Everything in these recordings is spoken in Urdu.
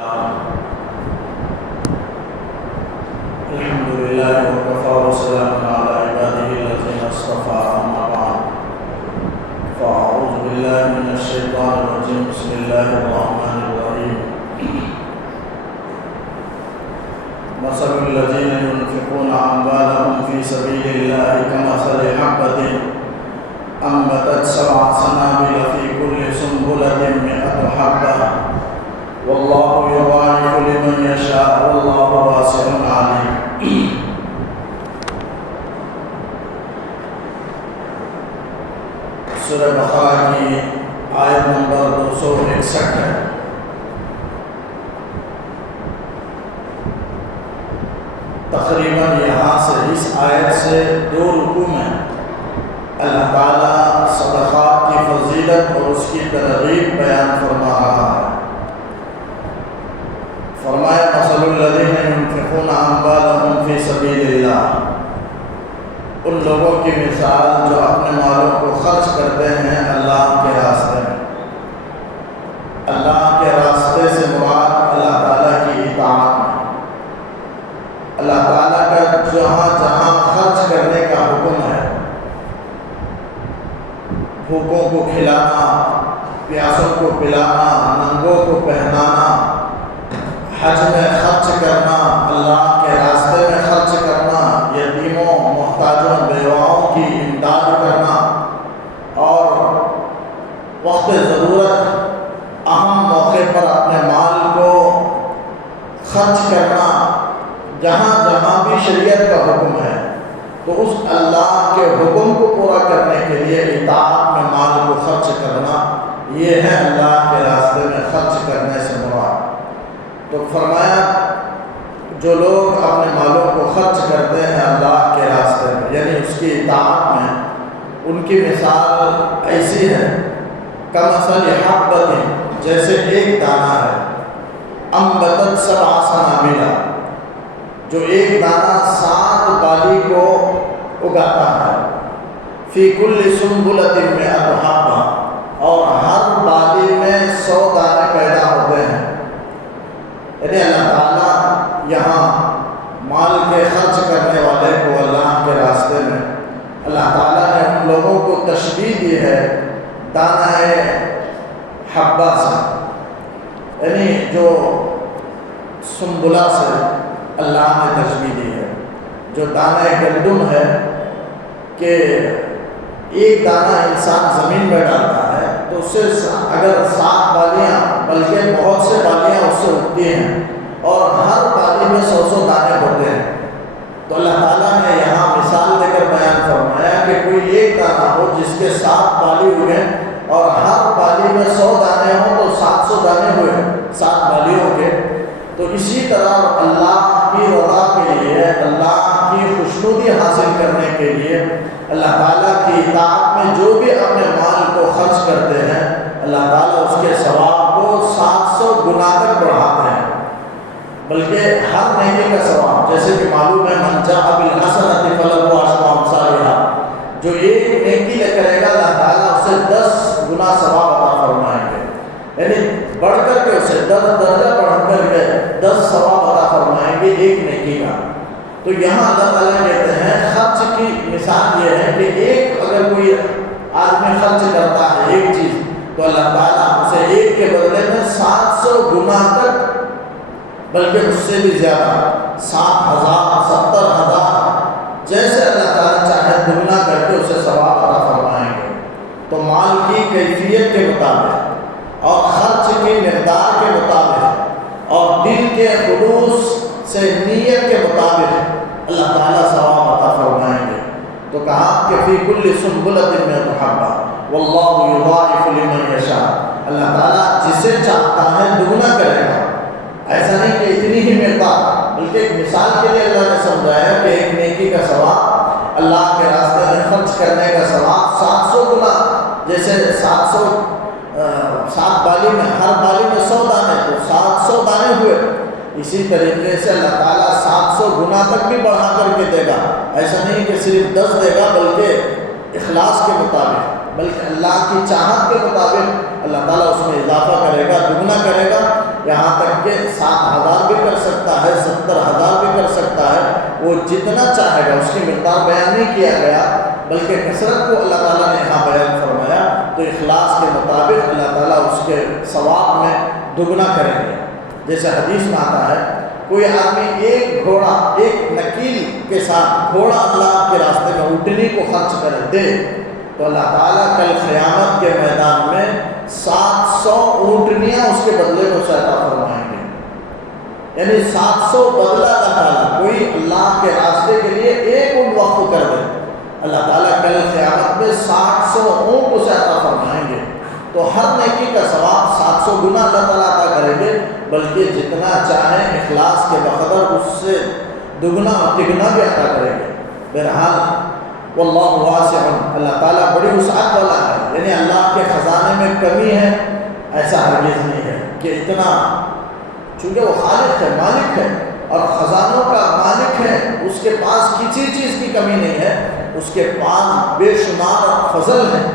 الحمد لله وكفى وسلام على عباده الذين اصطفى أما بعد فأعوذ بالله من الشيطان الرجيم بسم الله الرحمن الرحيم مثل الذين ينفقون أموالهم في سبيل الله كمثل حبة أنبتت 7 سنابل في كل سنبلة 100 حبة والله يضاعف لمن يشاء والله واسع عليم. سورہ بقرہ کی آیت نمبر 261 ہے. تقریباً یہاں سے اس آیت سے 2 رکوع میں اللہ تعالیٰ صدقات کی فضیلت اور اس کی ترغیب بیان فرما رہا ہے. فرمایا مثل الذین ينفقون اموالهم فی سبیل اللہ، ان لوگوں کی مثال جو اپنے مالوں کو خرچ کرتے ہیں اللہ کے راستے میں. اللہ کے راستے سے مراد اللہ تعالیٰ کی اطاعت میں. اللہ تعالیٰ کا جہاں جہاں خرچ کرنے کا حکم ہے، بھوکوں کو کھلانا، پیاسوں کو پلانا، ننگوں کو پہنانا، حج میں خرچ کرنا، اللہ کے راستے میں خرچ کرنا، یتیموں، محتاجوں، بیواؤں کی امداد کرنا، اور وقت ضرورت اہم موقع پر اپنے مال کو خرچ کرنا، جہاں جہاں بھی شریعت کا حکم ہے تو اس اللہ کے حکم کو پورا کرنے کے لیے اطاعت میں مال کو خرچ کرنا، یہ ہے اللہ کے راستے میں خرچ کرنے سے مراد. تو فرمایا جو لوگ اپنے مالوں کو خرچ کرتے ہیں اللہ کے راستے میں یعنی اس کی اطاعت میں، ان کی مثال ایسی ہے کمثل حبۃ، جیسے ایک دانہ ہے، انبتت 7 سنابل، جو ایک دانہ 7 بالی کو اگاتا ہے، فی کل سنبلۃ 100 حبۃ، اور ہر بالی میں 100 دانے پیدا ہوتے ہیں. یعنی اللہ تعالیٰ یہاں مال کے خرچ کرنے والے کو اللہ کے راستے میں اللہ تعالیٰ نے ان لوگوں کو تشبیہ دی ہے دانہ حبہ سے، یعنی جو سنبلہ سے اللہ نے تشبیہ دی ہے. جو دانہ گندم ہے کہ ایک دانہ انسان زمین میں ڈالتا ہے تو اس سے اگر 7 بالیاں بلکہ بہت سے بالیاں اس سے اگتی ہیں اور ہر بالی میں 100 دانے ہوتے ہیں. تو اللہ تعالیٰ نے یہاں مثال دے کر بیان فرمایا کہ کوئی ایک دانہ ہو جس کے 7 بالی اگیں اور ہر بالی میں 100 دانے ہوں تو 700 دانے ہوئے 7 بالیوں کے. تو اسی طرح اللہ کی رضا کے لیے، اللہ کی خوشنودی حاصل کرنے کے لیے اللہ تعالیٰ کی اطاعت میں جو بھی اپنے مال کو خرچ کرتے ہیں اللہ تعالیٰ اس کے ثواب کو 700 گنا تک بڑھاتے ہیں. بلکہ ہر نیکی کا ثواب، جیسے کہ معلوم ہے من جاء بالحسنۃ فلہ عشر امثالھا، جو ایک نیکی کرے گا اللہ تعالیٰ اسے 10 گنا ثواب عطا فرمائیں گے. یعنی بڑھ کر کے اسے 10 درجہ بڑھ کر کے 10 ثواب عطا فرمائیں گے ایک نیکی کا. تو یہاں اللہ تعالیٰ کہتے ہیں خرچ کی مثال یہ ہے کہ ایک اگر کوئی آدمی خرچ کرتا ہے ایک چیز تو اللہ تعالیٰ اسے ایک کے بدلے میں 700 گنا تک، بلکہ اس سے بھی زیادہ 7,000 70,000 جیسے اللہ تعالیٰ چاہے دگنا کر کے اسے ثواب عطا فرمائیں گے. تو مال کی کیفیت کے مطابق اور خرچ کی مقدار کے مطابق اور دل کے خلوص سے نیت کے مطابق اللہ تعالیٰ ثواب عطا فرمائیں گے. تو کہا کہ فی کل سنبلۃ 100 حبۃ واللہ یضاعف لمن یشاء، اللہ تعالیٰ جسے چاہتا ہے دگنا کرے گا. ایسا نہیں کہ اتنی ہی مقدار، بلکہ ایک مثال کے لیے اللہ نے سمجھایا کہ ایک نیکی کا ثواب، اللہ کے راستے میں خرچ کرنے کا ثواب 700 گنا. جیسے 7 بالی میں ہر بالی میں 100 دانے تو 700 دانے ہوئے. اسی طریقے سے اللہ تعالیٰ 700 گنا تک بھی بڑھا کر کے دے گا. ایسا نہیں کہ صرف 10 دے گا، بلکہ اخلاص کے مطابق، بلکہ اللہ کی چاہت کے مطابق اللہ تعالیٰ اس میں اضافہ کرے گا، دگنا کرے گا. یہاں تک کہ 7,000 بھی کر سکتا ہے، 70,000 بھی کر سکتا ہے، وہ جتنا چاہے گا، اس کی مقدار بیان نہیں کیا گیا بلکہ کثرت کو اللہ تعالیٰ نے یہاں بیان فرمایا، تو اخلاص کے مطابق اللہ تعالیٰ اس کے ثواب میں دگنا کریں گے۔ جیسے حدیث میں آتا ہے کوئی آدمی ایک گھوڑا، ایک نکیل کے ساتھ گھوڑا اللہ کے راستے میں اونٹنی کو خرچ کر دے تو اللہ تعالیٰ کل قیامت کے میدان میں 700 اونٹنیاں اس کے بدلے میں اسے عطا فرمائیں گے۔ یعنی 700 بدلہ اللہ تعالیٰ، کوئی اللہ کے راستے کے لیے ایک اونٹ وقف کر دے، اللہ تعالیٰ کل قیامت میں 700 اونٹ اسے عطا فرمائیں گے۔ تو ہر نیکی کا ثواب 700 گنا اللہ تعالیٰ عطا کریں گے، بلکہ جتنا چاہیں اخلاص کے بقدر اس سے دگنا اور تگنا بھی عطا کریں گے۔ بہرحال واللہ واسع، اللہ تعالیٰ بڑی وسعت والا ہے، یعنی اللہ کے خزانے میں کمی ہے ایسا ہرگز نہیں ہے کہ اتنا، چونکہ وہ خالق ہے، مالک ہے اور خزانوں کا مالک ہے، اس کے پاس کسی چیز کی کمی نہیں ہے، اس کے پاس بے شمار فضل ہیں،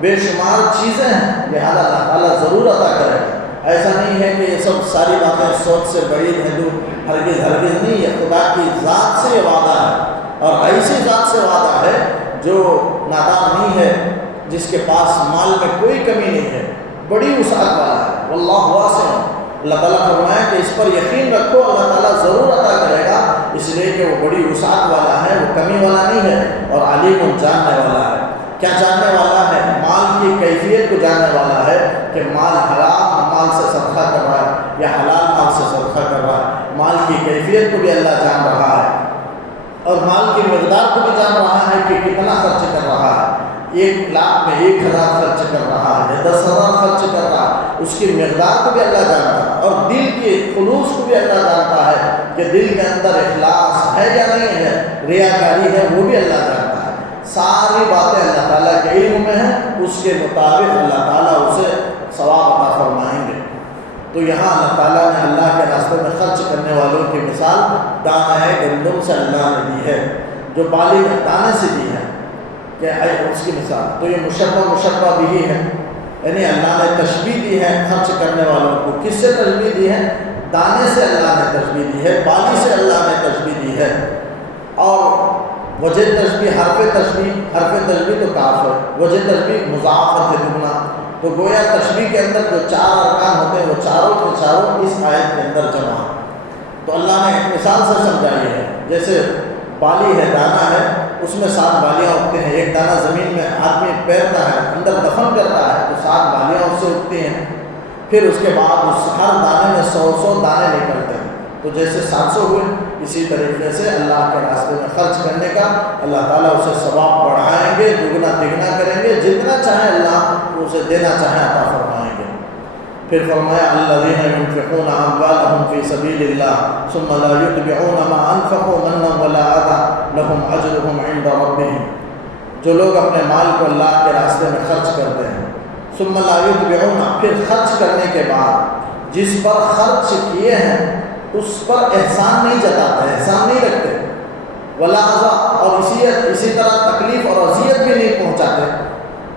بے شمار چیزیں ہیں، لہذا اللہ تعالیٰ ضرور عطا کرے گا۔ ایسا نہیں ہے کہ یہ سب ساری باتیں سوچ سے بعید ہیں، جو ہرگز نہیں ہے، خدا کی ذات سے یہ وعدہ ہے اور ایسی ذات سے وعدہ ہے جو نادان نہیں ہے، جس کے پاس مال میں کوئی کمی نہیں ہے، بڑی وسعت والا ہے۔ واللہ واسع، اللہ تعالیٰ فرمایا کہ اس پر یقین رکھو، اللہ تعالیٰ ضرور عطا کرے گا، اس لیے کہ وہ بڑی وسعت والا ہے، وہ کمی والا نہیں ہے، اور علیم جاننے والا ہے۔ کیا جاننے والا ہے؟ مال کی کیفیت کو جاننے والا ہے کہ مال حرام مال سے صدقہ کر رہا ہے یا حلال مال سے صدقہ کر رہا ہے، مال کی کیفیت کو بھی اللہ جان رہا ہے، اور مال کی مقدار کو بھی جان رہا ہے کہ کتنا خرچ کر رہا ہے، 1,00,000 میں 1,000 خرچ کر رہا ہے یا 10,000 خرچ کر رہا ہے، اس کی مقدار کو بھی اللہ جانتا ہے، اور دل کے خلوص کو بھی اللہ جانتا ہے کہ دل کے اندر اخلاص ہے یا نہیں ہے، ریاکاری ہے، وہ بھی اللہ جانتا ہے۔ ساری باتیں اللہ تعالیٰ کے علم میں ہیں، اس کے مطابق اللہ تعالیٰ اسے ثواب عطا فرمائیں گے۔ تو یہاں اللہ تعالیٰ نے اللہ کے راستے میں خرچ کرنے والوں کی مثال دانہ گندم سے اللہ نے دی ہے، جو بالی میں دانے سے دی ہے کہ اس کی مثال، تو یہ مشبہ بھی ہے، یعنی اللہ نے تشبیہ دی ہے خرچ کرنے والوں کو۔ کس سے تشبیہ دی ہے؟ دانے سے اللہ نے تشبیہ دی ہے، بالی سے اللہ نے تشبیہ دی ہے۔ اور وجہ تشبیہ، حرف تشبیہ تو کاف ہے، وجہ تشبیہ مضاعفت ہے، دگنا، تو گویا تشبیہ کے اندر جو 4 ارکان ہوتے ہیں وہ چاروں کے چاروں اس آیت کے اندر جمع ہیں۔ تو اللہ نے ایک مثال سے سمجھائی ہے، جیسے بالی ہے، دانہ ہے، اس میں 7 بالیاں اگتے ہیں، ایک دانہ زمین میں آدمی پیرتا ہے، اندر دفن کرتا ہے تو 7 بالیاں اس سے اگتی ہیں، پھر اس کے بعد اس ہر دانے میں 100 دانے نکلتے ہیں، تو جیسے 700 ہوئے، اسی طریقے سے اللہ کے راستے میں خرچ کرنے کا اللہ تعالیٰ اسے ثواب بڑھائیں گے، دگنا تگنا کریں گے، جتنا چاہیں اللہ اسے دینا چاہیں عطا فرمائیں گے۔ پھر فرمایا الذین ينفقون اموالهم فی سبیل اللہ ثم لا یتبعون ما انفقوا منا ولا اذى لهم اجرهم عند ربهم، جو لوگ اپنے مال کو اللہ کے راستے میں خرچ کرتے ہیں، ثم لا یتبعون، پھر خرچ کرنے کے بعد جس پر خرچ کیے ہیں اس پر احسان نہیں جتاتے، احسان نہیں رکھتے، ولا اذى، اور اسی طرح تکلیف اور اذیت بھی نہیں پہنچاتے،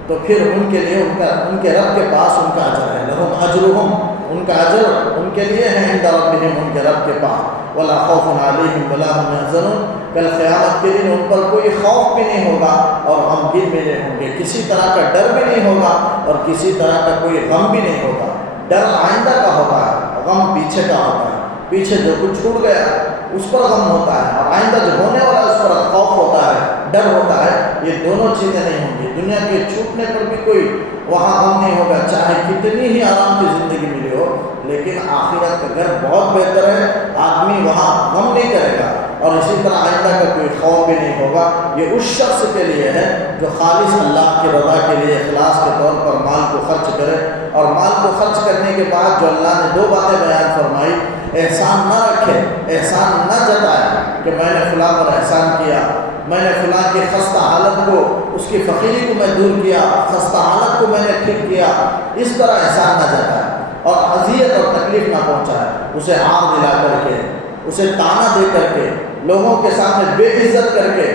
تو پھر ان کے لیے ان کے رب کے پاس ان کا اجر ہے، لہم اجرہم، ان کا اجر ان کے لیے ہے، عند ربہم، ان کے رب کے پاس، ولا خوف علیہم ولا هم يحزنون، کل قیامت کے دن ان پر کوئی خوف بھی نہیں ہوگا اور غمگین بھی نہیں ہوں گے، کسی طرح کا ڈر بھی نہیں ہوگا اور کسی طرح کا کوئی غم بھی نہیں ہوگا۔ ڈر آئندہ کا ہوتا ہے، غم پیچھے کا ہوتا ہے، پیچھے جو کچھ چھوٹ گیا اس پر غم ہوتا ہے، اور آئندہ جو ہونے والا اس پر خوف ہوتا ہے، ڈر ہوتا ہے، یہ دونوں چیزیں نہیں ہوں گی۔ دنیا کے چھوٹنے پر بھی کوئی وہاں غم نہیں ہوگا، چاہے کتنی ہی آرام کی زندگی ملی ہو، لیکن آخرت کا گھر بہت بہتر ہے، آدمی وہاں غم نہیں کرے گا، اور اسی طرح آئندہ کا کوئی خوف بھی نہیں ہوگا۔ یہ اس شخص کے لیے ہے جو خالص اللہ کی رضا کے لیے اخلاص کے طور پر مال کو خرچ کرے، اور مال کو خرچ کرنے کے بعد جو اللہ نے 2 باتیں بیان فرمائی، احسان نہ رکھے، احسان نہ جتائے کہ میں نے فلاں پر احسان کیا، میں نے فلاں کی خستہ حالت کو، اس کی فقیری کو میں دور کیا، خستہ حالت کو میں نے ٹھیک کیا، اس طرح احسان نہ جتائے اور اذیت اور تکلیف نہ پہنچائے، اسے عار دلا کر کے، اسے تانا دے کر کے، لوگوں کے سامنے بے عزت کر کے،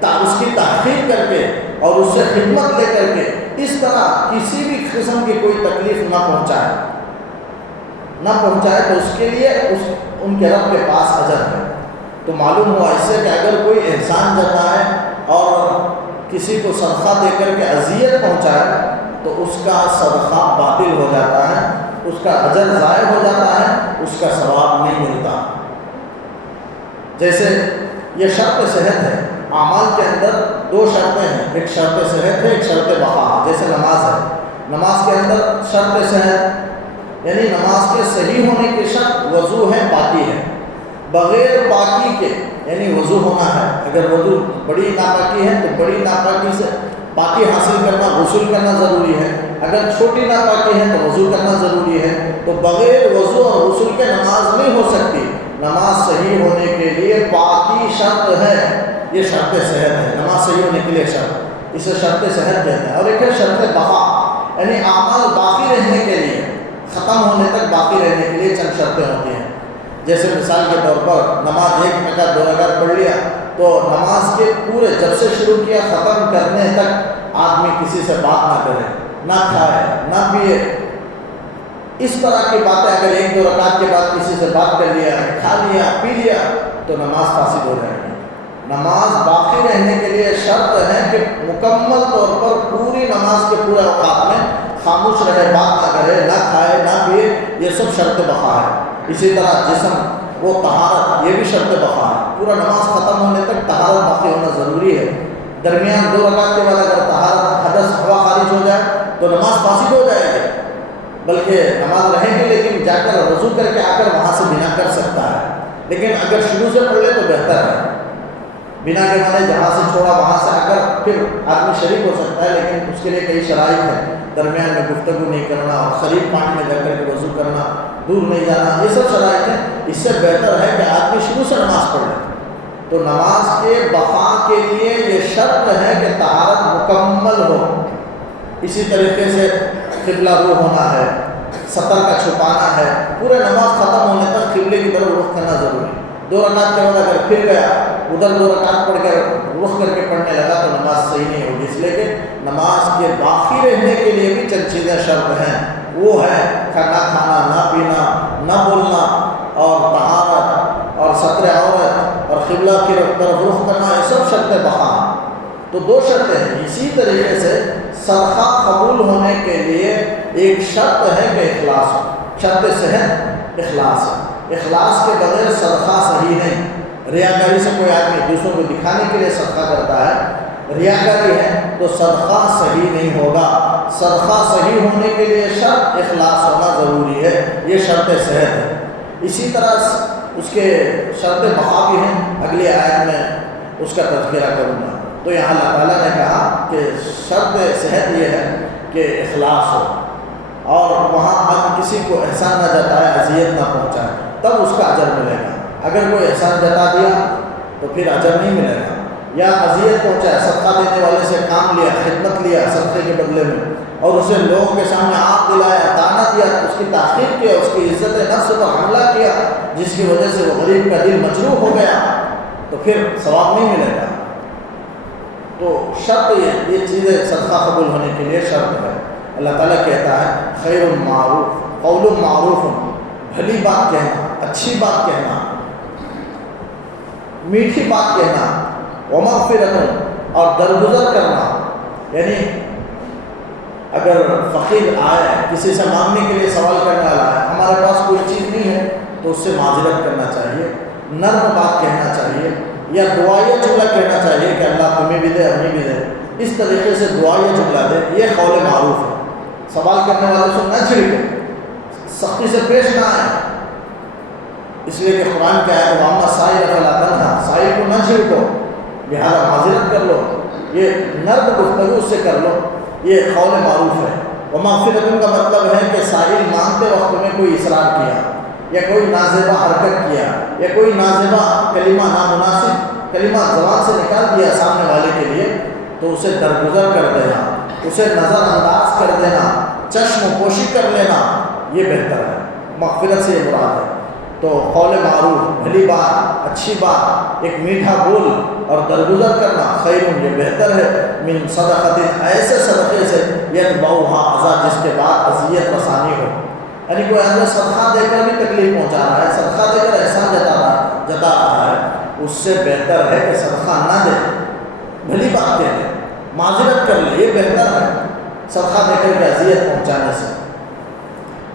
اس کی تحقیر کر کے اور اس سے خدمت لے کر کے، اس طرح کسی بھی قسم کی کوئی تکلیف نہ پہنچائے۔ نہ پہنچائے تو اس کے لیے ان کے رب کے پاس اجر ہے۔ تو معلوم ہوا اس سے کہ اگر کوئی احسان جتائے اور کسی کو صدقہ دے کر کے اذیت پہنچائے تو اس کا صدقہ باطل ہو جاتا ہے، اس کا اجر ضائع ہو جاتا ہے، اس کا ثواب نہیں ملتا۔ جیسے یہ شرط صحت ہے، اعمال کے اندر دو شرطیں ہیں، ایک شرط صحت ہے، ایک شرط بقا ہے۔ جیسے نماز ہے، نماز کے اندر شرط صحت یعنی نماز کے صحیح ہونے کی شرط وضو ہے، پاکی ہے۔ بغیر پاکی کے یعنی وضو ہونا ہے، اگر وضو بڑی ناپاکی ہے تو بڑی ناپاکی سے پاکی حاصل کرنا، غسل کرنا ضروری ہے۔ اگر چھوٹی ناپاکی ہے تو وضو کرنا ضروری ہے۔ تو بغیر وضو اور غسل کے نماز نہیں ہو سکتی۔ نماز صحیح ہونے کے لیے پاکی شرط ہے، یہ شرط صحت ہے۔ نماز صحیح ہونے کے لیے شرط، اسے شرط صحت کہتے ہیں۔ اور ایک ہے شرط بقا، یعنی اعمال باقی رہنے کے لیے، ختم ہونے تک باقی رہنے کے لیے چند شرطیں ہوتی ہیں۔ جیسے مثال کے طور پر نماز 1 رکعت 2 رکعت پڑھ لیا تو نماز کے پورے جب سے شروع کیا ختم کرنے تک آدمی کسی سے بات نہ کرے، نہ کھائے، نہ پیے۔ اس طرح کی باتیں اگر 1-2 رکعت کے بعد کسی سے بات کر لیا، کھا لیا، پی لیا تو نماز فاسد ہو جائے گی۔ نماز باقی رہنے کے لیے شرط ہے کہ مکمل طور پر پوری نماز کے پورے اوقات میں خاموش رہے، بات نہ کرے، نہ کھائے، نہ پیے، یہ سب شرط بقا ہے۔ اسی طرح جسم وہ طہارت، یہ بھی شرط بقا ہے۔ پورا نماز ختم ہونے تک طہارت باقی ہونا ضروری ہے۔ درمیان 2 رکعت کے بعد اگر طہارت حدث ہوا خارج ہو جائے تو نماز فاسد ہو جائے گی، بلکہ نماز رہے گی لیکن جا کر وضو کر کے آ کر وہاں سے بنا کر سکتا ہے۔ لیکن اگر شروع سے پڑھ لے تو بہتر ہے۔ بنا کے مانے جہاں سے چھوڑا وہاں سے آ کر پھر آدمی شریک ہو سکتا ہے، لیکن اس کے لیے کئی شرائط ہیں۔ درمیان میں گفتگو نہیں کرنا اور قریب پانی میں جا کر کے وضو کرنا، دور نہیں جانا، یہ سب شرائط ہیں۔ اس سے بہتر ہے کہ آدمی شروع سے نماز پڑھ لے۔ تو نماز کے بقا کے لیے یہ شرط ہے کہ طہارت مکمل ہو۔ اسی طریقے سے قبلہ رو ہونا ہے، سطر کا چھپانا ہے، پورے نماز ختم ہونے تک قبلے کی طرف رخ کرنا ضروری ہے۔ 2 رکعت کے بعد اگر پھر گیا ادھر 2 رکعت پڑھ کر رخ کر کے پڑھنے لگا تو نماز صحیح نہیں ہوگی۔ اس لیے کہ نماز کے باقی رہنے کے لیے بھی چند چیزیں شرط ہیں، وہ ہے کھانا کھانا، نہ پینا، نہ بولنا، اور طہارت اور ستر عورت اور قبلہ کی طرف رخ کرنا، یہ سب شرط بقا۔ تو 2 شرطیں ہیں۔ اسی طریقے سے صدقہ قبول ہونے کے لیے ایک شرط ہے کہ اخلاص ہو۔ شرط صحت اخلاص ہے، اخلاص کے بغیر صدقہ صحیح نہیں۔ ریاکاری سے کوئی آدمی دوسروں کو دکھانے کے لیے صدقہ کرتا ہے، ریاکاری ہے تو صدقہ صحیح نہیں ہوگا۔ صدقہ صحیح ہونے کے لیے شرط اخلاص ہونا ضروری ہے، یہ شرط صحت ہے۔ اسی طرح اس کے شرط بقا بھی ہیں، اگلی آیت میں اس کا تذکرہ کروں گا۔ تو یہاں اللہ تعالیٰ نے کہا کہ شرط صحت یہ ہے کہ اخلاص ہو، اور وہاں ہم کسی کو احسان نہ جتائے، اذیت نہ پہنچائے، تب اس کا اجر ملے گا۔ اگر کوئی احسان جتا دیا تو پھر اجر نہیں ملے گا، یا اذیت پہنچائے، صدقہ دینے والے سے کام لیا، خدمت لیا صدقے کے بدلے میں، اور اسے لوگوں کے سامنے آنکھ دلایا، تانا دیا، اس کی تحقیر کیا، اس کی عزت نفس پر حملہ کیا، جس کی وجہ سے وہ غریب کا دل مجروح ہو گیا، تو پھر ثواب نہیں ملے گا۔ تو شرط یہ چیزیں صدقہ قبول ہونے کے لیے شرط ہے۔ اللہ تعالیٰ کہتا ہے خیر معروف قول معروف، بھلی بات کہنا، اچھی بات کہنا، میٹھی بات کہنا، ومغفرت اور درگزر کرنا، یعنی اگر فقیر آئے کسی سے مانگنے کے لیے سوال کرنے والا ہے، ہمارے پاس کوئی چیز نہیں ہے تو اس سے معذرت کرنا چاہیے، نرم بات کہنا چاہیے، یا دعائیہ جملہ کہنا چاہیے کہ اللہ تمہیں بھی دے ہمیں بھی دے، اس طریقے سے دعائیہ جملہ دے، یہ قول معروف ہے۔ سوال کرنے والے سے نہ چھڑکے، سختی سے پیش نہ آئے، اس لیے کہ قرآن کیا ہے وَأَمَّا السَّائِلَ فَلَا تَنْهَرْ، سائل کو نہ چھڑکو، لہذا معذرت کر لو، یہ نرم گفتگو اس سے کر لو، یہ قول معروف ہے۔ وَمَغْفِرَةٌ کا مطلب ہے کہ سائل مانگتے وقت میں کوئی اصرار کیا، یا کوئی نازیبہ حرکت کیا، یا کوئی نازیبہ کلمہ نامناسب کلمہ زبان سے نکال دیا سامنے والے کے لیے، تو اسے درگزر کر دینا، اسے نظر انداز کر دینا، چشم پوشی کر لینا، یہ بہتر ہے۔ مغفرت سے یہ مراد ہے۔ تو قول معروف، بھلی بات، اچھی بات، ایک میٹھا بول اور درگزر کرنا، خیر، یہ بہتر ہے، من صدقۃ، ایسے صدقے سے یتبعھا اذی، جس کے بعد اذیت رسانی ہو۔ یعنی کوئی آدمی صدقہ دے کر بھی تکلیف پہنچا رہا ہے، صدقہ دے کر احسان جتا رہا ہے، اس سے بہتر ہے کہ صدقہ نہ دے، بھلی بات کہہ لے، معذرت کر لے، یہ بہتر ہے صدقہ دے کر کے اذیت پہنچانے سے۔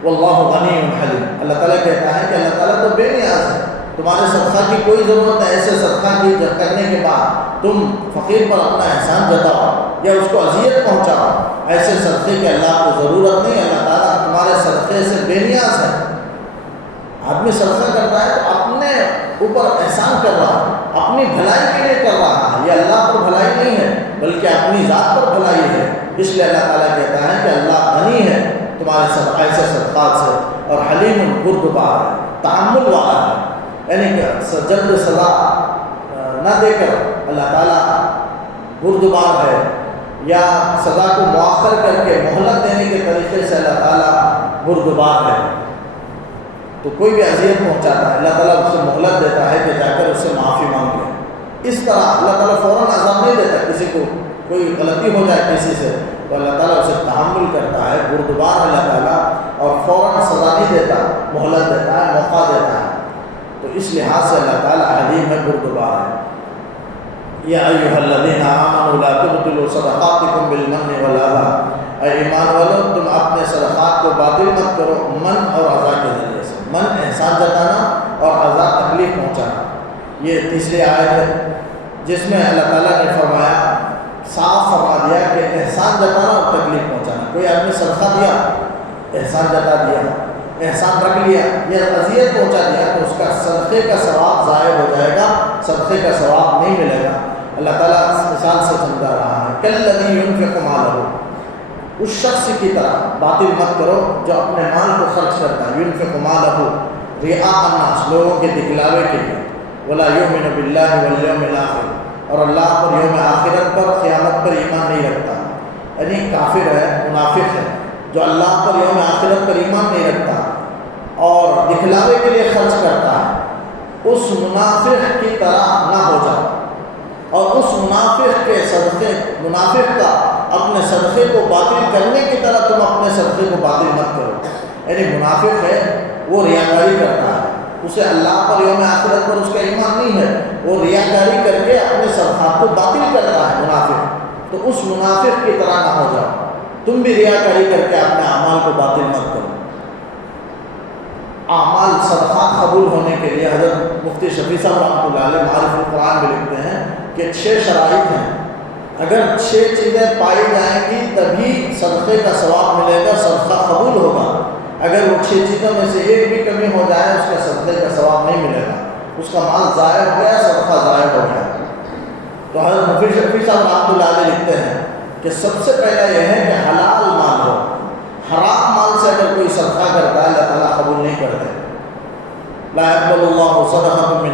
واللہ غنی حلیم، اللہ تعالیٰ کہتا ہے کہ اللہ تعالیٰ تو بے نیاز ہے، تمہارے صدقہ کی کوئی ضرورت ہے، ایسے صدقہ کی کرنے کے بعد تم فقیر پر اپنا احسان جتاؤ یا اس کو اذیت پہنچاؤ، ایسے صدقے کی اللہ کو ضرورت نہیں، اللہ تعالیٰ تمہارے صدقے سے بے نیاز ہے۔ آدمی صدقہ کرتا ہے تو اپنے اوپر احسان کر رہا ہے، اپنی بھلائی کے لیے کر رہا ہے، یہ اللہ پر بھلائی نہیں ہے بلکہ اپنی ذات پر بھلائی ہے، اس لیے اللہ تعالیٰ کہتا ہے کہ اللہ غنی ہے تمہارے ایسے صدقات سے، اور حلیم بردبار ہے، تحمل والا ہے، یعنی کہ جلد سزا نہ دے کر اللہ تعالیٰ بردبار ہے، یا سزا کو مؤخر کر کے مہلت دینے کے طریقے سے اللہ تعالیٰ بردبار ہے۔ تو کوئی بھی اذیت پہنچاتا ہے اللہ تعالیٰ اسے مہلت دیتا ہے کہ جا کر اس سے معافی مانگ لے۔ اس طرح اللہ تعالیٰ فوراً عذاب نہیں دیتا، کسی کو کوئی غلطی ہو جائے کسی سے تو اللہ تعالیٰ اسے تحمل کرتا ہے، بردبار اللہ تعالیٰ، اور فوراً سزا نہیں دیتا، مہلت دیتا ہے، موقع دیتا ہے۔ تو اس لحاظ سے اللہ تعالیٰ حلیم ہے، بردبار ہے۔ یا ایھا الذین آمنوا لا تبطلوا صدقاتکم بالمن والاذی، اے ایمان والو تم اپنے صدقات کو باطل مت کرو من اور اذی کے ذریعے سے۔ من احسان جتانا اور اذی تکلیف پہنچانا۔ یہ تیسری آیت ہے جس میں اللہ تعالیٰ نے فرمایا، صاف فرما دیا کہ احسان جتانا اور تکلیف پہنچانا۔ کوئی آدمی صدقہ دیا، احسان جتا دیا، احسان رکھ لیا یا اذیت پہنچا دیا تو اس کا صدقے کا ثواب ضائع ہو جائے گا، صدقے کا ثواب نہیں ملے گا۔ اللہ تعالیٰ اس مثال سے سمجھا رہا ہے، کالذی ينفق مالہ، اس شخص کی طرح باطل مت کرو جو اپنے مال کو خرچ کرتا ہے، ينفق مالہ رئاء الناس، لوگوں کے دکھلاوے کے لیے، ولا یؤمن باللہ والیوم الآخر، اور اللہ پر، یوم آخرت پر، قیامت پر ایمان نہیں رکھتا، یعنی کافر ہے، منافق ہے جو اللہ پر، یوم آخرت پر ایمان نہیں رکھتا اور دکھلاوے کے لیے خرچ کرتا ہے، اس منافق کی طرح نہ ہو جاؤ، اور اس منافق کے صدقے، منافق کا اپنے صدقے کو باطل کرنے کی طرح تم اپنے صدقے کو باطل مت کرو۔ یعنی منافق ہے وہ ریاکاری کرتا ہے، اسے اللہ پر، یوم آخرت پر اس کا ایمان نہیں ہے، وہ ریاکاری کر کے اپنے صدقات کو باطل کرتا ہے منافق، تو اس منافق کی طرح نہ ہو جاؤ، تم بھی ریاکاری کر کے اپنے اعمال کو باطل مت کرو۔ اعمال صدقات قبول ہونے کے لیے حضرت مفتی شفیع صاحب رحمۃ اللہ علیہ معارف القرآن میں لکھتے ہیں کہ 6 شرائط ہیں، اگر 6 چیزیں پائی جائیں گی تبھی صدقے کا ثواب ملے گا، صدقہ قبول ہوگا۔ اگر وہ 6 چیزوں میں سے ایک بھی کمی ہو جائے اس کا صدقے کا ثواب نہیں ملے گا، اس کا مال ضائع ہو گیا، صدقہ ضائع ہو گیا۔ تو حضرت مفتی شفیع صاحب رحمۃ اللہ علیہ لکھتے ہیں کہ سب سے پہلا یہ ہے کہ حلال مال ہو، حرام مال سے اگر کوئی صدقہ کرتا ہے اللہ تعالیٰ قبول نہیں کرتے۔ لا يقبل اللہ صدقۃ من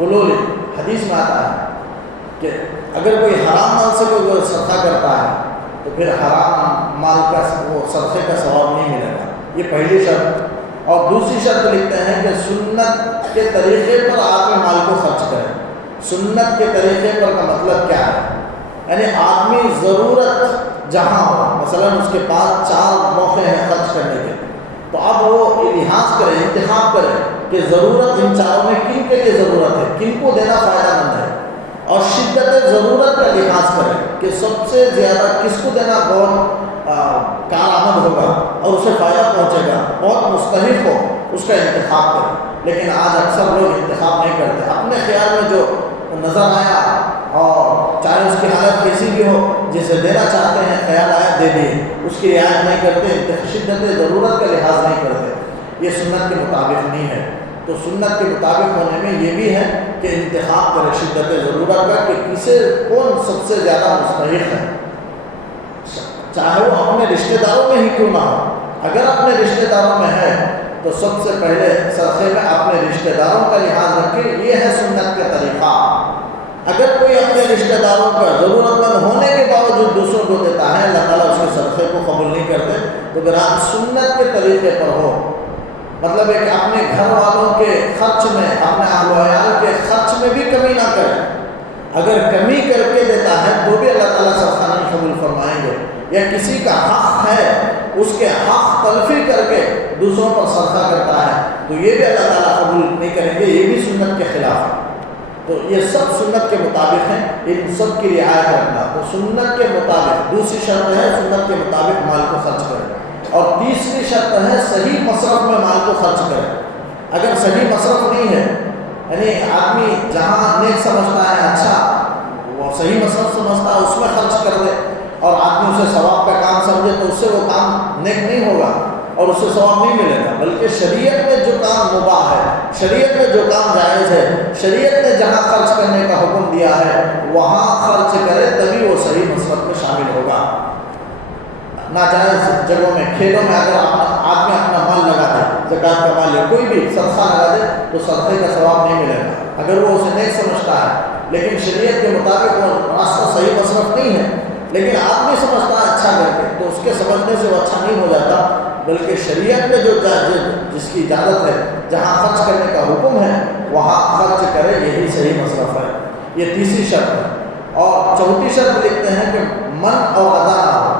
غلول، حدیث میں آتا ہے کہ اگر کوئی حرام مال سے کوئی صدقہ کرتا ہے تو پھر حرام مال کا وہ صدقے کا ثواب نہیں ملے گا، یہ پہلی شرط۔ اور دوسری شرط لکھتے ہیں کہ سنت کے طریقے پر آدمی مال کو خرچ کرے۔ سنت کے طریقے پر کا مطلب کیا ہے؟ یعنی آدمی ضرورت جہاں ہو، مثلا اس کے پاس 4 موقع ہیں خرچ کرنے کے، تو اب وہ لحاظ کرے، انتخاب کرے کہ ضرورت ان 4 میں کن کے لیے ضرورت ہے، کن کو دینا فائدہ مند ہے، اور شدت ضرورت کا لحاظ کرے کہ سب سے زیادہ کس کو دینا بہت کارآمد ہوگا اور اسے فائدہ پہنچے گا، بہت مستحق ہو، اس کا انتخاب کرے۔ لیکن آج اکثر لوگ انتخاب نہیں کرتے، اپنے خیال میں جو نظر آیا، اور چاہے اس کی حالت کیسی بھی ہو، جسے دینا چاہتے ہیں خیال آیا دے دیے، اس کی رعایت نہیں کرتے، شدت ضرورت کا لحاظ نہیں کرتے، یہ سنت کے مطابق نہیں ہے۔ تو سنت کے مطابق ہونے میں یہ بھی ہے کہ انتخاب کرے شدت ضرورت کا کہ کسے، کون سب سے زیادہ مستحق ہے، چاہے وہ اپنے رشتہ داروں میں ہی کیوں نہ ہو۔ اگر اپنے رشتہ داروں میں ہے تو سب سے پہلے صدقے میں اپنے رشتہ داروں کا لحاظ رکھے، یہ ہے سنت کا طریقہ۔ اگر کوئی اپنے رشتہ داروں کا ضرورت مند ہونے کے باوجود دوسروں کو دیتا ہے، اللہ تعالیٰ اس کے صدقے کو قبول نہیں کرتے۔ تو اگر آپ سنت کے طریقے پر ہو، مطلب ہے کہ اپنے گھر والوں کے خرچ میں، اپنے اہل و عیال کے خرچ میں بھی کمی نہ کرے، اگر کمی کر کے دیتا ہے تو بھی اللہ تعالیٰ صدقہ نہیں قبول فرمائیں گے۔ یا کسی کا حق ہے اس کے حق تلفی کر کے دوسروں پر صدقہ کرتا ہے تو یہ بھی اللہ تعالیٰ قبول نہیں کریں گے، یہ بھی سنت کے خلاف ہے۔ تو یہ سب سنت کے مطابق ہیں، ان سب کی رعایت رکھنا۔ تو سنت کے مطابق دوسری شرط ہے سنت کے مطابق مال کو خرچ کریں، اور تیسری شرط ہے صحیح مصرف میں مال کو خرچ کریں۔ اگر صحیح مصرف نہیں ہے، یعنی آدمی جہاں نیک سمجھتا ہے اچھا وہ صحیح مصرف سمجھتا ہے اس میں خرچ کر دے، اور آدمی اسے ثواب کا کام سمجھے تو اس سے وہ کام نیک نہیں ہوگا اور اس سے ثواب نہیں ملے گا۔ بلکہ شریعت میں جو کام مباح ہے، شریعت میں جو کام جائز ہے، شریعت نے جہاں خرچ کرنے کا حکم دیا ہے وہاں خرچ کرے، تبھی وہ صحیح مصرف میں شامل ہوگا۔ ناجائز جگہوں میں، کھیلوں میں اگر آدمی اپنا مال لگا دے، زکوٰۃ کا مال ہے، کوئی بھی صدقہ لگا دے تو صدقے کا ثواب نہیں ملے گا اگر وہ اسے نیک سمجھتا ہے، لیکن شریعت کے مطابق وہ راستہ صحیح مصرف نہیں ہے، لیکن آدمی سمجھتا ہے اچھا کر کے، تو اس کے سمجھنے سے وہ اچھا نہیں ہو جاتا، بلکہ شریعت میں جو جس کی اجازت ہے، جہاں خرچ کرنے کا حکم ہے وہاں خرچ کرے، یہی صحیح مصرف ہے۔ یہ تیسری شرط ہے۔ اور چوتھی شرط لکھتے ہیں کہ من اور ادا نہ ہو،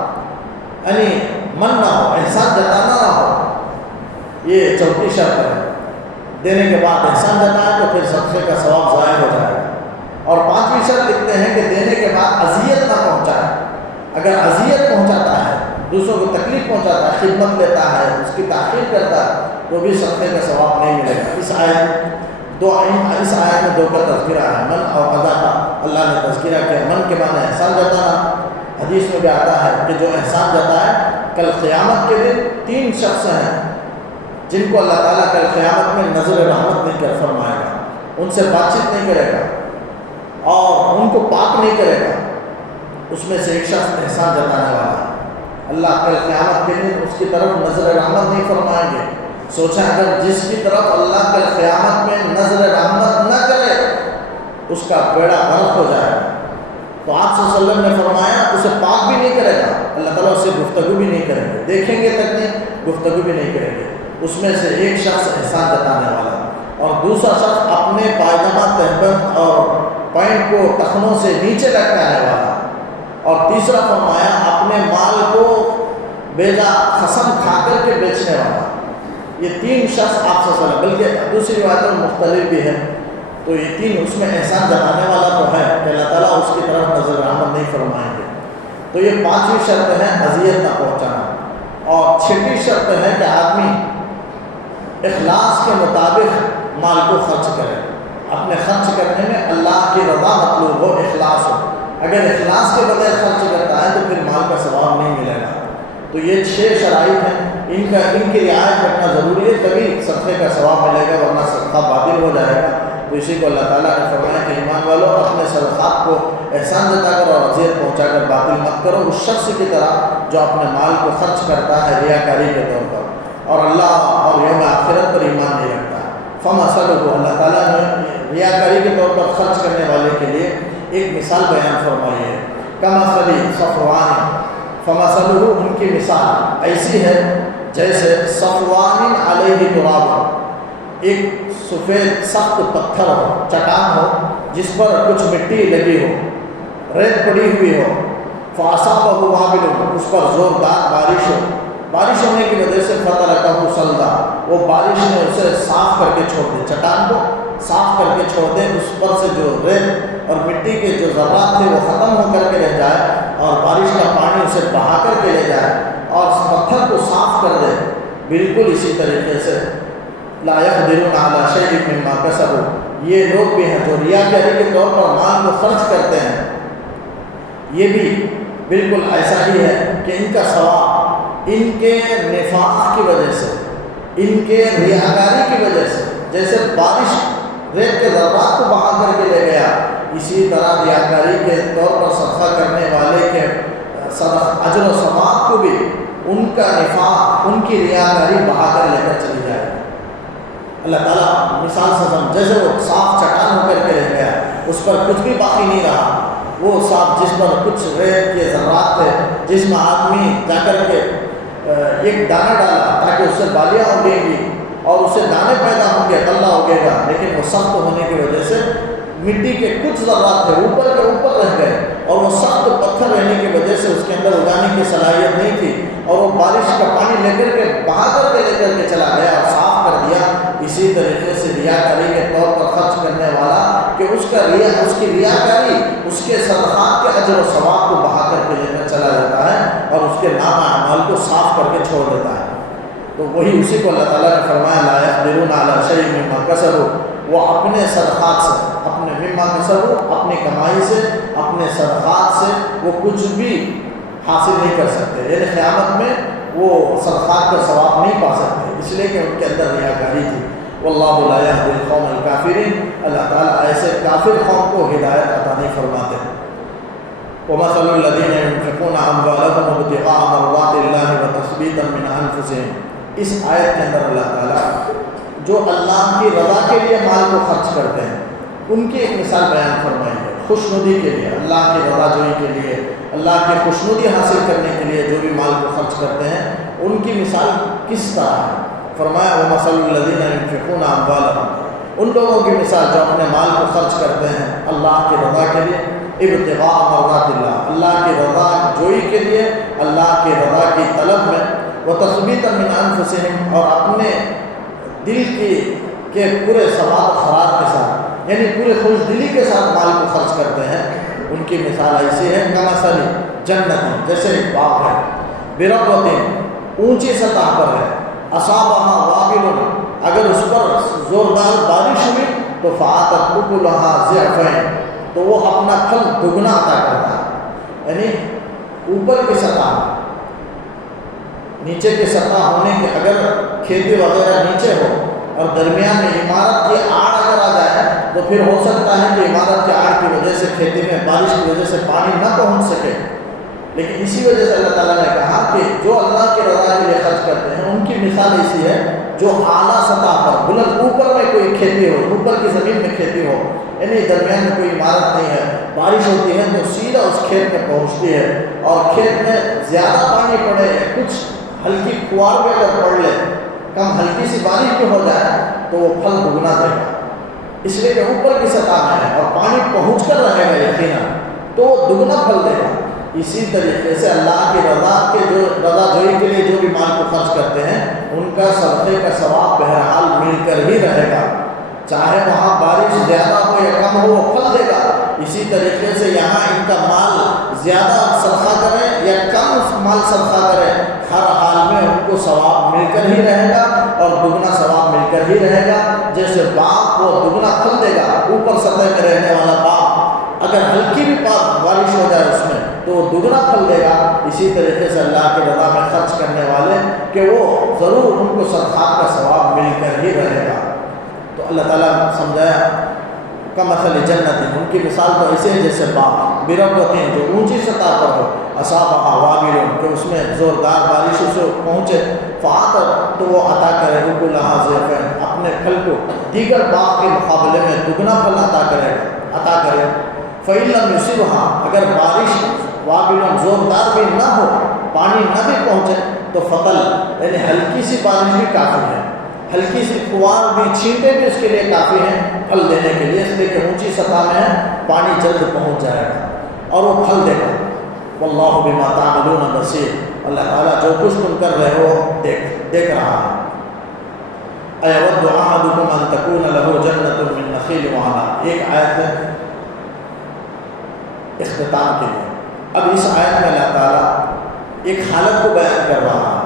یعنی من نہ ہو، احسان جتانا نہ ہو، یہ چوتھی شرط ہے۔ دینے کے بعد احسان جتائے تو پھر صدقے کا ثواب ضائع ہو جائے گا۔ اور پانچویں شرط لکھتے ہیں کہ دینے کے بعد اذیت نہ پہنچائے۔ اگر اذیت پہنچاتا ہے، دوسروں کو تکلیف پہنچاتا ہے، خدمت لیتا ہے، اس کی تاخیر کرتا ہے، تو بھی صدقے کا ثواب نہیں ملے گا۔ اس آیت میں دو کا تذکرہ ہے، من اور ادا کا اللہ نے تذکرہ کیا۔ من کے معنی احسان جتانا، حدیث میں بھی آتا ہے کہ جو احسان جتائے کل قیامت کے دن 3 شخص ہیں جن کو اللہ تعالیٰ کل قیامت میں نظر رحمت نہیں کر فرمائے گا، ان سے بات چیت نہیں کرے گا اور ان کو پاک نہیں کرے گا۔ اس میں سے ایک شخص احسان جتانے والا ہے، اللہ کل قیامت کے دن اس کی طرف نظر رحمت نہیں فرمائیں گے۔ سوچیں اگر جس کی طرف اللہ کل قیامت میں نظر رحمت نہ کرے اس کا بیڑا غرق ہو جائے گا، تو آپ صلی اللہ علیہ وسلم نے فرمایا اسے پاک بھی نہیں کرے گا، اللہ تعالیٰ اس سے گفتگو بھی نہیں کریں گے، دیکھیں گے تک نہیں، گفتگو بھی نہیں کریں گے۔ اس میں سے ایک شخص احسان جتانے والا اور دوسرا شخص اپنے پائجامہ تہبند اور پینٹ کو ٹخنوں سے نیچے لٹکانے والا، اور تیسرا فرمایا اپنے مال کو بیجا قسم کھا کر کے بیچنے والا۔ یہ 3 شخص آپ سے صلی، بلکہ دوسری روایتوں میں مختلف بھی ہے، تو یہ 3 اس میں احسان جتانے والا تو ہے کہ اللہ تعالیٰ اس کی طرف نظر رحمت نہیں فرمائیں گے۔ تو یہ 5ویں شرط ہے اذیت نہ پہنچانا۔ اور 6ویں شرط ہے کہ آدمی اخلاص کے مطابق مال کو خرچ کرے، اپنے خرچ کرنے میں اللہ کی رضا مطلوب ہو، اخلاص ہو۔ اگر اخلاص کے بغیر خرچ کرتا ہے تو پھر مال کا ثواب نہیں ملے گا۔ تو یہ 6 شرائط ہیں، ان کی رعایت کرنا ضروری ہے، تبھی صدقے کا ثواب ملے گا، ورنہ صدقہ باطل ہو جائے گا۔ تو اسی کو اللہ تعالیٰ نے فرمایا کہ ایمان والوں اپنے صدقات کو احسان جتا کر اور اذیت پہنچا کر باطل مت کرو، اس شخص کی طرح جو اپنے مال کو خرچ کرتا ہے ریاکاری کے طور پر اور اللہ اور یوم آخرت پر ایمان نہیں رکھتا۔ فمثلہ، اللہ تعالیٰ نے ریاکاری کے طور پر خرچ کرنے والے کے لیے ایک مثال بیان فرمائی ہے، کمثل صفوان، فمثلہ، ان کی مثال ایسی ہے جیسے صفوان علیہ تراب، ایک سفید سخت پتھر ہو، چٹان ہو، جس پر کچھ مٹی لگی ہو، ریت پڑی ہوئی ہو، فاصابہ وابل، اس پر زوردار بارش ہو، بارش ہونے کی وجہ سے فترکہ صلدا، وہ بارش نے اسے صاف کر کے چھوڑ دے، چٹان کو صاف کر کے چھوڑ دے، اس پر سے جو ریت اور مٹی کے جو ذرات تھے وہ ختم ہو کر کے رہ جائے اور بارش کا پانی اسے بہا کر کے لے جائے اور اس پتھر کو صاف کر دے۔ بالکل اسی طریقے سے لا يقدرون على شيء مما كسبوا، یہ لوگ بھی ہیں جو ریاکاری کے طور پر مال کو خرچ کرتے ہیں، یہ بھی بالکل ایسا ہی ہے کہ ان کا ثواب ان کے نفاق کی وجہ سے، ان کے ریاکاری کی وجہ سے، جیسے بارش ریت کے ذرات کو بہا کر کے لے گیا، اسی طرح ریاکاری کے طور پر صدقہ کرنے والے کے اجر و ثواب کو بھی ان کا نفاق، ان کی ریاکاری بہا کر لے کر چلی جائے۔ اللہ تعالیٰ مثال سے جیسے وہ صاف چٹان ہو کر کے رہ گیا، اس پر کچھ بھی باقی نہیں رہا، وہ صاف جس پر کچھ ریت کے ذرات تھے، جس میں آدمی جا کر کے ایک دانہ ڈالا تاکہ اس سے بالیاں اگیں گی اور اس سے دانے پیدا ہوں گے، غلہ اگے گا، لیکن وہ سخت ہونے کی وجہ سے مٹی کے کچھ ذرات تھے اوپر کے اوپر رہ گئے، اور وہ سخت پتھر رہنے کی وجہ سے اس کے اندر اگانے کی صلاحیت نہیں تھی، اور وہ بارش کا پانی لے کر کے بہا کر کے چلا گیا اور صاف کر دیا۔ اسی طریقے سے ریاکاری کے طور پر خرچ کرنے والا کہ اس کی ریاکاری اس کے صدقات کے اجر و ثواب کو بہا کر کے لے کر چلا جاتا ہے اور اس کے نام اعمال کو صاف کر کے چھوڑ دیتا ہے۔ تو وہی اسی کو اللہ تعالیٰ نے فرمایا لا یقدرون علی شیء مما کسبوا، وہ اپنے صدقات سے، اپنے مما کسبوا، اپنی کمائی سے، اپنے صدقات سے وہ کچھ بھی حاصل نہیں کر سکتے، یعنی قیامت میں وہ صدقات کا ثواب نہیں پا سکتے، اس لیے کہ ان کے اندر ریاکاری تھی۔ واللہ لا یہدی القوم الکافرین، اللہ تعالیٰ ایسے کافر قوم کو ہدایت عطا نہیں فرماتے۔ ومثل الذین ينفقون اموالهم ابتغاء مرضات اللہ وتثبیتا من انفسهم، اس آیت کے اندر اللہ تعالیٰ جو اللہ کی رضا کے لیے مال کو خرچ کرتے ہیں ان کی ایک مثال بیان فرمائی ہے، خوشنودی کے لیے، اللہ کی رضا جوئی کے لیے، اللہ کی خوشنودی حاصل کرنے کے لیے جو بھی مال کو خرچ کرتے ہیں ان کی مثال کس طرح ہے؟ فرمایا وَمَثَلُ الَّذِينَ يُنْفِقُونَ أَمْوَالَهُمْ، ان لوگوں کی مثال جو اپنے مال کو خرچ کرتے ہیں اللہ کی رضا کے لیے، ابتغاء مرضات اللہ، اللہ کی رضا جوئی کے لیے، اللہ کی رضا کی طلب میں، وتثبیتا من انفسہم، اور اپنے دل کے پورے ثبات قرار کے ساتھ، یعنی پورے خوش دلی کے ساتھ مال کو خرچ کرتے ہیں، ان کی مثال ایسی ہے کمثل جنت، جیسے ایک باغ ہے، بربوۃ، اونچی سطح پر ہے، اصابہا وابل، اگر اس پر زوردار بارش ہوئی تو فآتت اکلہا ضعفین، تو وہ اپنا پھل دگنا عطا کرتا ہے، یعنی اوپر کی سطح، نیچے کی سطح ہونے کے اگر کھیتی وغیرہ نیچے ہو اور درمیان میں عمارت کی آڑ اگر آ جائے تو پھر ہو سکتا ہے کہ عمارت کی آڑ کی وجہ سے کھیتی میں بارش کی وجہ سے پانی نہ پہنچ سکے، لیکن اسی وجہ سے اللہ تعالیٰ نے کہا کہ جو اللہ کی رضا کے لیے خرچ کرتے ہیں ان کی مثال ایسی ہے جو اعلیٰ سطح پر بلند اوپر میں کوئی کھیتی ہو، اوپر کی زمین میں کھیتی ہو، یعنی درمیان میں کوئی عمارت نہیں ہے، بارش ہوتی ہے تو سیدھا اس کھیت میں پہنچتی ہے، اور کھیت میں زیادہ پانی پڑے یا کچھ ہلکی فوار بھی اگر پڑ لے، کم ہلکی سی بارش بھی ہو جائے تو وہ پھل دگنا دے گا، اس لیے کہ اوپر کی سطح میں ہے اور پانی پہنچ کر رہے گا یقیناً، تو وہ دگنا پھل دے گا۔ اسی طریقے سے اللہ کی رضا کے جو رضا جوئی کے لیے جو بھی مال کو خرچ کرتے ہیں ان کا صدقے کا ثواب بہرحال مل کر ہی رہے گا، چاہے وہاں بارش زیادہ ہو یا کم ہو وہ پھل دے گا۔ اسی طریقے سے یہاں ان کا مال زیادہ صدقہ کریں یا کم مال صدقہ کریں، ہر حال میں ان کو ثواب مل کر ہی رہے گا اور دگنا ثواب مل کر ہی رہے گا۔ جیسے باغ وہ دگنا پھل دے گا، اوپر سطح میں رہنے والا باغ اگر ہلکی بھی بارش ہو جائے اس میں تو وہ دگنا پھل دے گا، اسی طریقے سے اللہ کی رضا میں خرچ کرنے والے کہ وہ ضرور ان کو صدقات کا ثواب مل کر ہی رہے گا۔ تو اللہ تعالیٰ نے سمجھایا کمثل جنت، ان کی مثال تو ایسے ہے جیسے باغ، بربوۃ، جو اونچی سطح پر ہو، اصابہا وابل، کہ اس میں زوردار بارش اسے پہنچے، فآتت، تو وہ عطا کرے اکلہا ضعفین، اپنے پھل کو دیگر باغ کے مقابلے میں دگنا پھل عطا کرے۔ فَإِن لَّمْ يُصِبْهَا، اگر بارش وابل زوردار بھی نہ ہو، پانی نہ بھی پہنچے تو فطل، یعنی ہلکی سی بارش بھی کافی ہے، ہلکی سی فوار بھی، چھینٹے بھی اس کے لیے کافی ہیں پھل دینے کے لیے، اس لیے کہ اونچی سطح میں ہے، پانی جلد پہنچ جائے گا اور وہ پھل دے گا۔ واللہ بما تعملون بصیر، اللہ تعالیٰ جو کچھ تم کر رہے ہو دیکھ رہا ہے۔ اَیَوَدُّ أَحَدُكُمْ أَن تَكُونَ لَهُ جَنَّةٌ مِّن نَخِیلٍ وَعَنَبٍ، ایک آیت ہے اختتام کے لیے۔ اب اس آیت میں اللہ تعالیٰ ایک حالت کو بیان کر رہا ہے،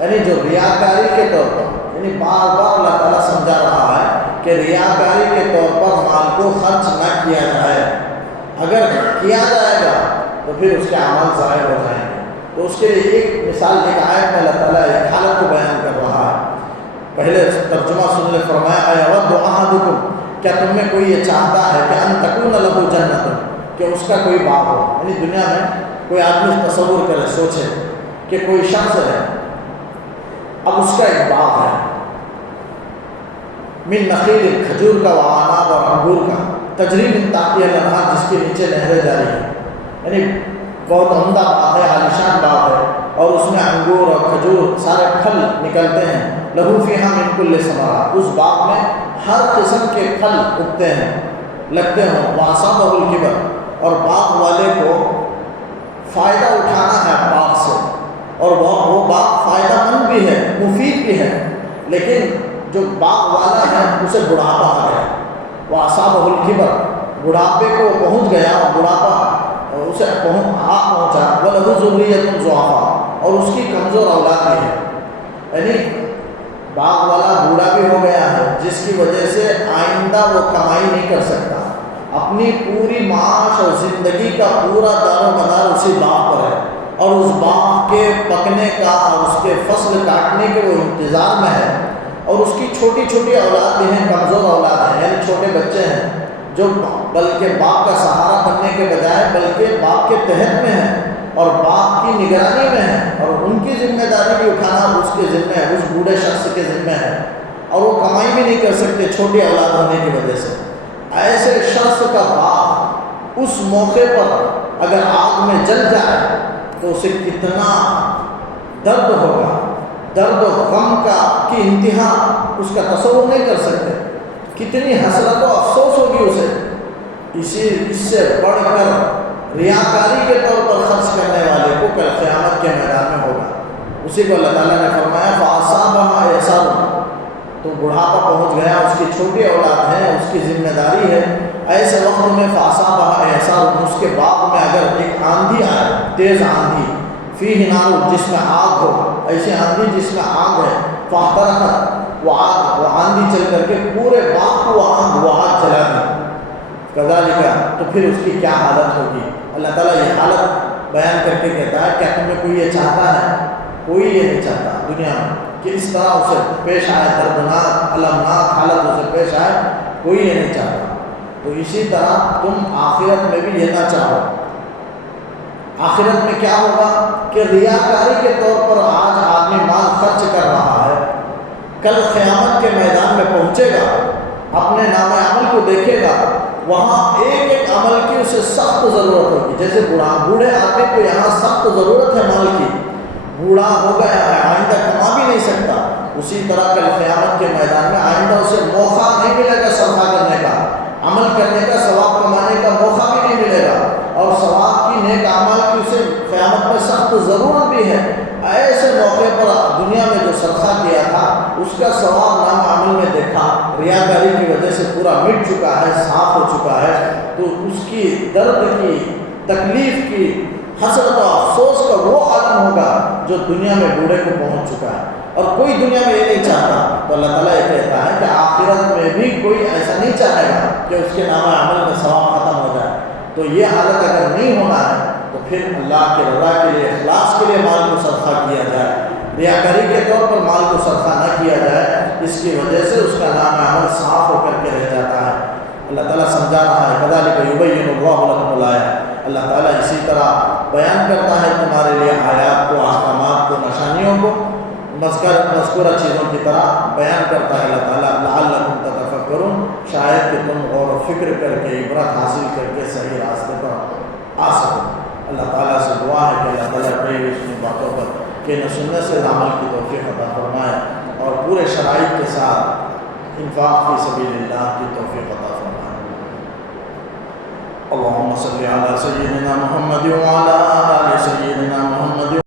یعنی جو ریاکاری کے طور پر، یعنی بار بار اللہ تعالیٰ سمجھا رہا ہے کہ ریاکاری کے طور پر مال کو خرچ نہ کیا جائے، اگر کیا جائے گا تو پھر اس کے اعمال ضائع ہو جائیں گے۔ تو اس کے لیے ایک مثال، ایک آیت میں اللہ تعالیٰ ایک حالت کو بیان کر رہا ہے۔ پہلے ترجمہ سن لے، فرمایا اَیَوَدُّ أَحَدُكُمْ، کیا تم میں کوئی یہ چاہتا ہے کہ أَن تَكُونَ لَهُ جَنَّةٌ، کہ اس کا کوئی باغ ہو، یعنی دنیا میں کوئی آدمی تصور کرے، سوچے کہ کوئی شخص ہے، اب اس کا ایک باغ ہے، من نخیل، کھجور کا، وعناب، اور انگور کا، تجری من تحتہا الانہار، جس کے نیچے نہریں جاری ہیں، یعنی بہت عمدہ باغ ہے، عالیشان باغ ہے، اور اس میں انگور اور کھجور سارے پھل نکلتے ہیں، لہو فیہا من کل ثمرات، اس باغ میں ہر قسم کے پھل اگتے ہیں، لگتے ہوں، وَأَصَابَهُ الْكِبَرُ، اور باغ والے کو فائدہ اٹھانا ہے باغ سے، اور وہ باغ فائدہ مند بھی ہے، مفید بھی ہے، لیکن جو باغ والا ہے اسے بڑھاپا آ گیا، وَأَصَابَهُ الْكِبَرُ، بڑھاپے کو پہنچ گیا، بڑھاپا اسے پہنچا، وَلَهُ ذُرِّيَّةٌ ضُعَفَاءُ، اور اس کی کمزور اولاد بھی ہے، یعنی باغ والا بوڑھا بھی ہو گیا ہے، جس کی وجہ سے آئندہ وہ کمائی نہیں کر سکتا، اپنی پوری معاش اور زندگی کا پورا دار و مدار اسی باغ پر ہے، اور اس باغ کے پکنے کا اور اس کے فصل کاٹنے کے وہ انتظار میں ہے، اور اس کی چھوٹی چھوٹی اولاد بھی ہیں، کمزور اولاد ہیں، یعنی چھوٹے بچے ہیں جو بلکہ باغ کا سہارا بننے کے بجائے بلکہ باغ کے تحت میں ہیں اور باغ کی نگرانی میں ہیں، اور ان کی ذمہ داری بھی اٹھانا اس کے ذمہ ہے، اس بوڑھے شخص کے ذمہ ہے، اور وہ کمائی بھی نہیں کر سکتے چھوٹی اولاد ہونے کی وجہ سے۔ ایسے شخص کا باغ اس موقع پر اگر آگ میں جل جائے تو اسے کتنا درد ہوگا، درد و غم کی انتہا اس کا تصور نہیں کر سکتے، کتنی حسرت و افسوس ہوگی اسے۔ اس سے بڑھ کر ریاکاری کے طور پر خرچ کرنے والے کو کل قیامت کے میدان میں ہوگا۔ اسی کو اللہ تعالیٰ نے فرمایا فَأَصَابَهَا إِعْصَارٌ، تو بڑھاپا پہنچ گیا، اس کی چھوٹی اولاد ہے، اس کی ذمہ داری ہے، ایسے وقت میں فَأَصَابَهَا إِعْصَارٌ، اس کے باغ میں اگر ایک آندھی آئے، تیز آندھی، فِيهِ نَارٌ، جس میں آگ ہو، ایسی آندھی جس میں آگ ہے، فَاحْتَرَقَتْ، وہ آندھی چل کر کے پورے باغ کو وہ آگ جلا دی، کذالک، تو پھر اس کی کیا حالت ہوگی۔ اللہ تعالیٰ یہ حالت بیان کر کے کہتا ہے کیا تمہیں کوئی یہ چاہتا ہے؟ کوئی یہ نہیں چاہتا دنیا میں کہ اس طرح اسے پیش آئے، دردناک المناک حالت اسے پیش آئے، کوئی یہ نہیں چاہتا۔ تو اسی طرح تم آخرت میں بھی یہ نہ چاہو۔ آخرت میں کیا ہوگا کہ ریاکاری کے طور پر آج آدمی مال خرچ کر رہا ہے، کل قیامت کے میدان میں پہنچے گا، اپنے نام عمل کو دیکھے گا، وہاں ایک ایک عمل کی اسے سخت ضرورت ہوگی، جیسے بوڑھے آدمی کو یہاں سخت ضرورت ہے مال کی، بوڑھا ہو گیا ہے، آئندہ کما بھی نہیں سکتا، اسی طرح کل قیامت کے میدان میں آئندہ اسے موقع نہیں ملے گا صدقہ کرنے کا، عمل کرنے کا، ثواب کمانے کا موقع بھی نہیں ملے گا، اور ثواب کی نیک اعمال کی اسے قیامت میں سخت ضرورت بھی ہے۔ ایسے موقع پر دنیا میں جو صدقہ کیا تھا اس کا ثواب نام عمل میں دیکھا، ریاکاری کی وجہ سے پورا مٹ چکا ہے، صاف ہو چکا ہے، تو اس کی درد کی، تکلیف کی، حسرت و افسوس کا وہ عالم ہوگا جو دنیا میں بوڑھے کو پہنچ چکا ہے، اور کوئی دنیا میں یہ نہیں چاہتا۔ تو اللہ تعالیٰ یہ کہتا ہے کہ آخرت میں بھی کوئی ایسا نہیں چاہے گا کہ اس کے نام عمل میں ثواب ختم ہو جائے۔ تو یہ حالت اگر نہیں ہونا ہے تو پھر اللہ کے رضا کے لیے، اخلاص کے لیے مال کو صدقہ کیا جائے، ریاکاری کے طور پر مال کو صدقہ نہ کیا جائے، اس کی وجہ سے اس کا نام عمل صاف ہو کر کے رہ جاتا ہے۔ اللہ تعالیٰ سمجھا رہا ہے کذالک یبین اللہ لکم الآیات، اللہ تعالیٰ اسی طرح بیان کرتا ہے تمہارے لیے آیات کو، احکامات کو، نشانیوں کو، مذکورہ چیزوں کی طرح بیان کرتا ہے اللہ تعالیٰ لعلکم تتفکرون، شاید کہ تم غور و فکر کر کے، عبرت حاصل کر کے صحیح راستے پر آ سکو۔ اللہ تعالیٰ سے دعا ہے کہ اللہ تعالیٰ کئی اس باتوں پر کہ نہ سننے سے عمل کی توفیق عطا فرمائے، اور پورے شرائط کے ساتھ انفاق فی سبیل اللہ کی توفیق عطا فرمائے۔ اللہم صلی علی سیدنا محمد وعلی آل سیدنا محمد۔